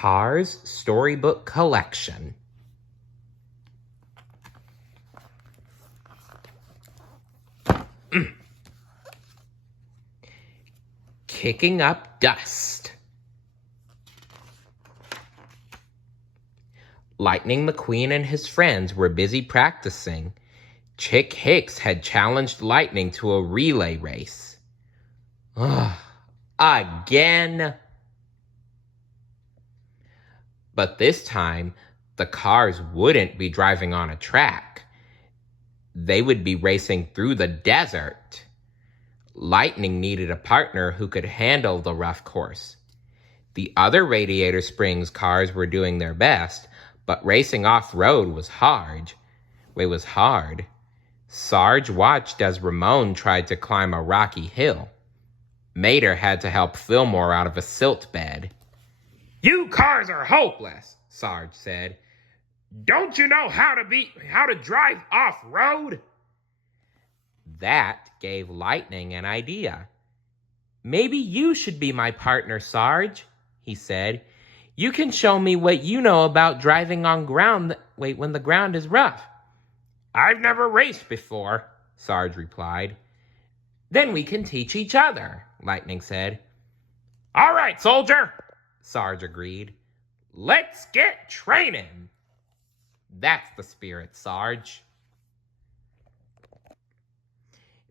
Cars Storybook Collection. Kicking up dust. Lightning McQueen and his friends were busy practicing. Chick Hicks had challenged Lightning to a relay race. Again! But this time, the cars wouldn't be driving on a track. They would be racing through the desert. Lightning needed a partner who could handle the rough course. The other Radiator Springs cars were doing their best, but racing off-road was hard. Sarge watched as Ramon tried to climb a rocky hill. Mater had to help Fillmore out of a silt bed. "You cars are hopeless," Sarge said. "Don't you know how to drive off-road?" That gave Lightning an idea. "Maybe you should be my partner, Sarge," he said. "You can show me what you know about driving on ground when the ground is rough." "I've never raced before," Sarge replied. "Then we can teach each other," Lightning said. "All right, soldier," Sarge agreed. "Let's get training." That's the spirit, Sarge.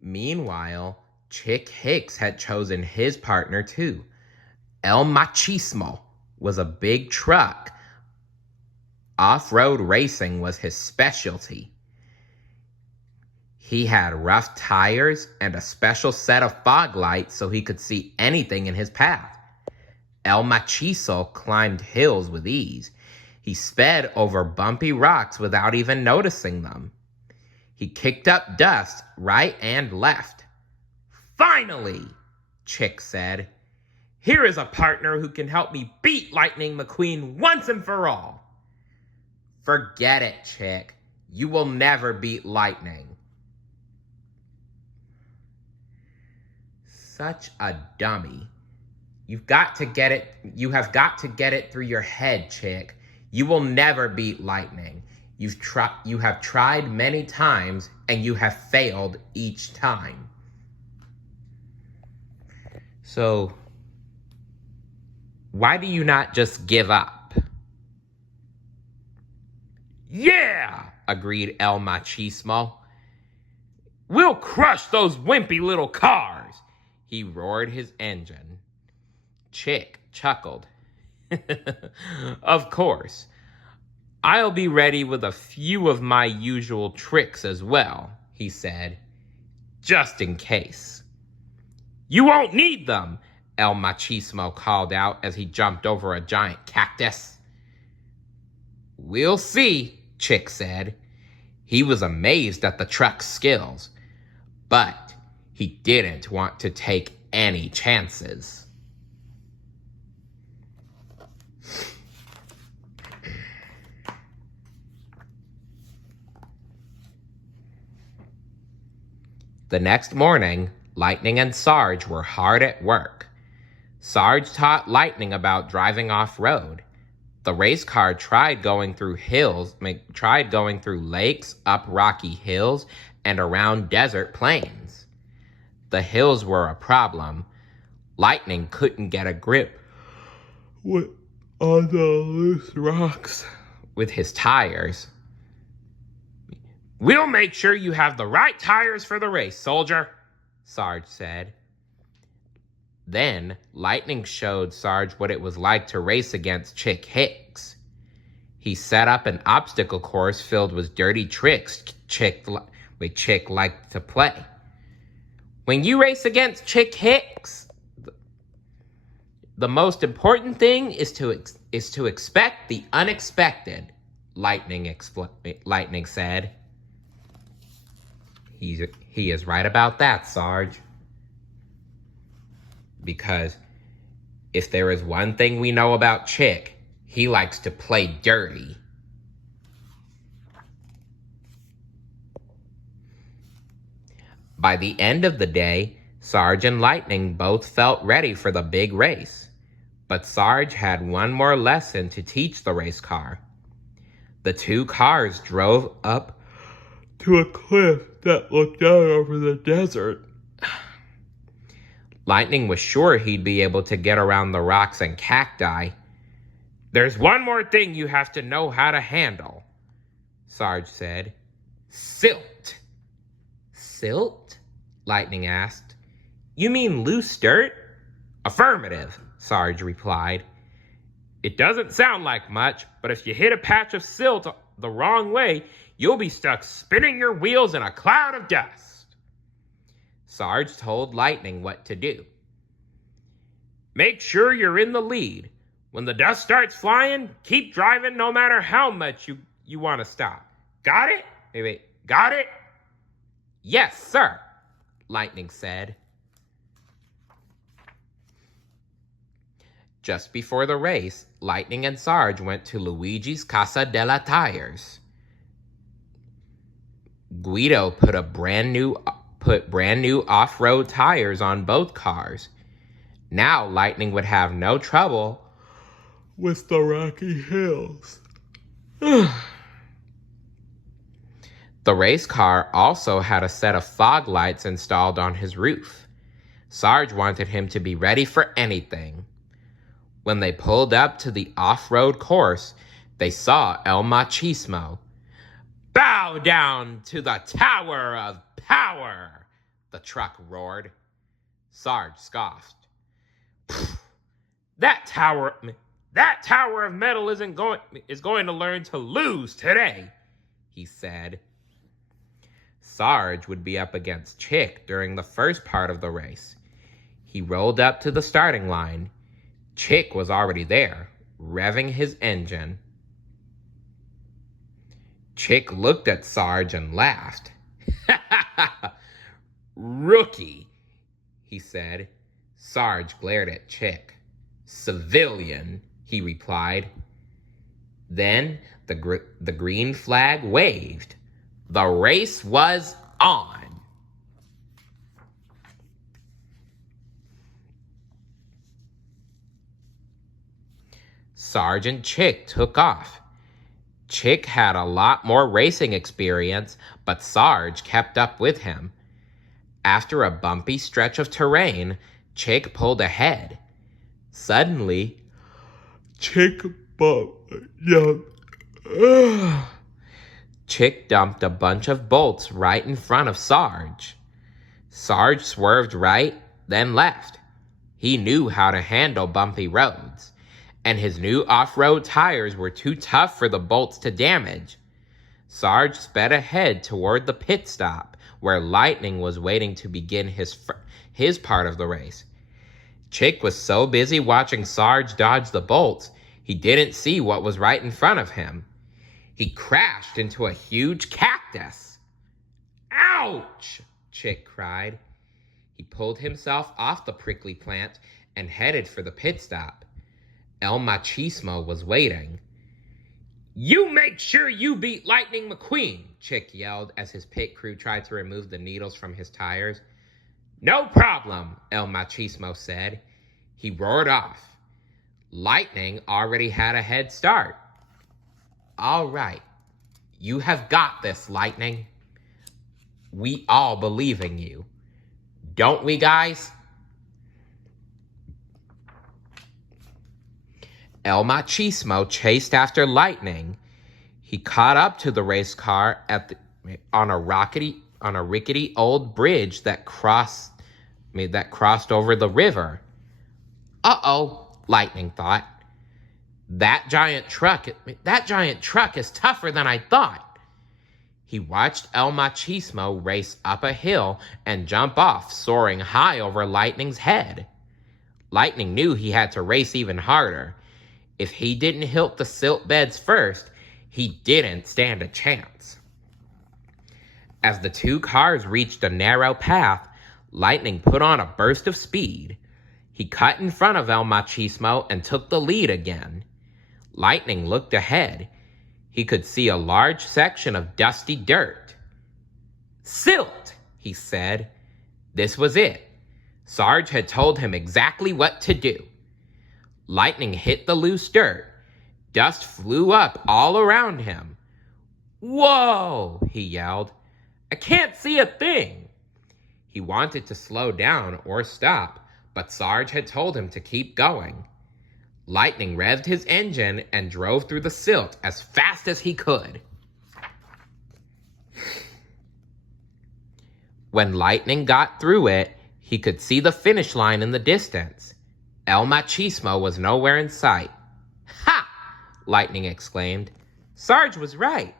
Meanwhile, Chick Hicks had chosen his partner too. El Machismo was a big truck. Off-road racing was his specialty. He had rough tires and a special set of fog lights so he could see anything in his path. El Machizo climbed hills with ease. He sped over bumpy rocks without even noticing them. He kicked up dust right and left. "Finally," Chick said. "Here is a partner who can help me beat Lightning McQueen once and for all." "Forget it, Chick. You will never beat Lightning." Such a dummy. You have got to get it through your head, Chick. You will never beat Lightning. You have tried many times, and you have failed each time. So, why do you not just give up? "Yeah," agreed El Machismo. "We'll crush those wimpy little cars." He roared his engine. Chick chuckled. "Of course. I'll be ready with a few of my usual tricks as well," he said, "just in case." "You won't need them," El Machismo called out as he jumped over a giant cactus. "We'll see," Chick said. He was amazed at the truck's skills, but he didn't want to take any chances. The next morning, Lightning and Sarge were hard at work. Sarge taught Lightning about driving off-road. The race car tried going through lakes, up rocky hills, and around desert plains. The hills were a problem. Lightning couldn't get a grip on the loose rocks with his tires. "We'll make sure you have the right tires for the race, soldier," Sarge said. Then Lightning showed Sarge what it was like to race against Chick Hicks. He set up an obstacle course filled with dirty tricks Chick liked to play. "When you race against Chick Hicks, the most important thing is to expect the unexpected," Lightning said. He is right about that, Sarge. Because if there is one thing we know about Chick, he likes to play dirty. By the end of the day, Sarge and Lightning both felt ready for the big race. But Sarge had one more lesson to teach the race car. The two cars drove up to a cliff that looked out over the desert. Lightning was sure he'd be able to get around the rocks and cacti. "There's one more thing you have to know how to handle," Sarge said. "Silt." "Silt?" Lightning asked. "You mean loose dirt?" "Affirmative," Sarge replied. "It doesn't sound like much, but if you hit a patch of silt the wrong way, you'll be stuck spinning your wheels in a cloud of dust." Sarge told Lightning what to do. "Make sure you're in the lead. When the dust starts flying, keep driving no matter how much you want to stop. Got it?" Wait. "Got it?" "Yes, sir," Lightning said. Just before the race, Lightning and Sarge went to Luigi's Casa della Tires. Guido put brand new off-road tires on both cars. Now Lightning would have no trouble with the rocky hills. The race car also had a set of fog lights installed on his roof. Sarge wanted him to be ready for anything. When they pulled up to the off-road course, they saw El Machismo. "Bow down to the Tower of Power," the truck roared. Sarge scoffed. That tower of metal is going to learn to lose today," he said. Sarge would be up against Chick during the first part of the race. He rolled up to the starting line. Chick was already there, revving his engine. Chick looked at Sarge and laughed. "Rookie," he said. Sarge glared at Chick. "Civilian," he replied. Then the green flag waved. The race was on. Sarge and Chick took off. Chick had a lot more racing experience, but Sarge kept up with him. After a bumpy stretch of terrain, Chick pulled ahead. Suddenly, Chick dumped a bunch of bolts right in front of Sarge. Sarge swerved right, then left. He knew how to handle bumpy roads, and his new off-road tires were too tough for the bolts to damage. Sarge sped ahead toward the pit stop, where Lightning was waiting to begin his part of the race. Chick was so busy watching Sarge dodge the bolts, he didn't see what was right in front of him. He crashed into a huge cactus. "Ouch!" Chick cried. He pulled himself off the prickly plant and headed for the pit stop. El Machismo was waiting. "You make sure you beat Lightning McQueen," Chick yelled as his pit crew tried to remove the needles from his tires. "No problem," El Machismo said. He roared off. Lightning already had a head start. "All right, you have got this, Lightning. We all believe in you. Don't we, guys?" El Machismo chased after Lightning. He caught up to the race car on a rickety old bridge that crossed over the river. Uh-oh, Lightning thought. That giant truck is tougher than I thought. He watched El Machismo race up a hill and jump off, soaring high over Lightning's head. Lightning knew he had to race even harder. If he didn't hit the silt beds first, he didn't stand a chance. As the two cars reached a narrow path, Lightning put on a burst of speed. He cut in front of El Machismo and took the lead again. Lightning looked ahead. He could see a large section of dusty dirt. "Silt," he said. This was it. Sarge had told him exactly what to do. Lightning hit the loose dirt. Dust flew up all around him. "Whoa!" he yelled. "I can't see a thing." He wanted to slow down or stop, but Sarge had told him to keep going. Lightning revved his engine and drove through the silt as fast as he could. When Lightning got through it, he could see the finish line in the distance. El Machismo was nowhere in sight. "Ha!" Lightning exclaimed. "Sarge was right.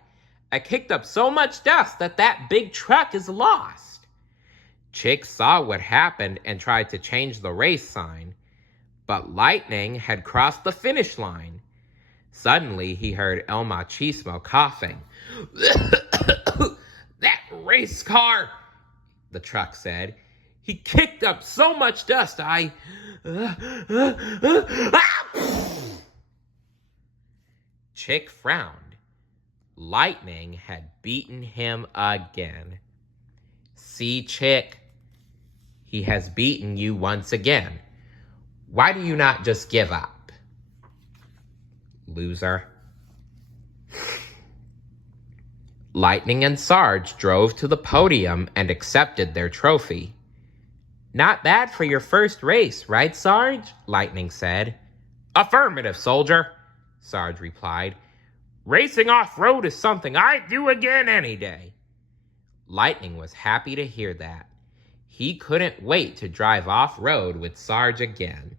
I kicked up so much dust that big truck is lost." Chick saw what happened and tried to change the race sign, but Lightning had crossed the finish line. Suddenly, he heard El Machismo coughing. "That race car," the truck said. "He kicked up so much dust, Chick frowned. Lightning had beaten him again. "See, Chick, he has beaten you once again. Why do you not just give up?" Loser. Lightning and Sarge drove to the podium and accepted their trophy. "Not bad for your first race, right, Sarge?" Lightning said. "Affirmative, soldier," Sarge replied. "Racing off-road is something I'd do again any day." Lightning was happy to hear that. He couldn't wait to drive off-road with Sarge again.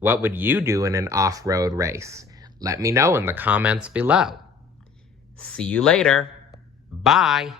What would you do in an off-road race? Let me know in the comments below. See you later. Bye.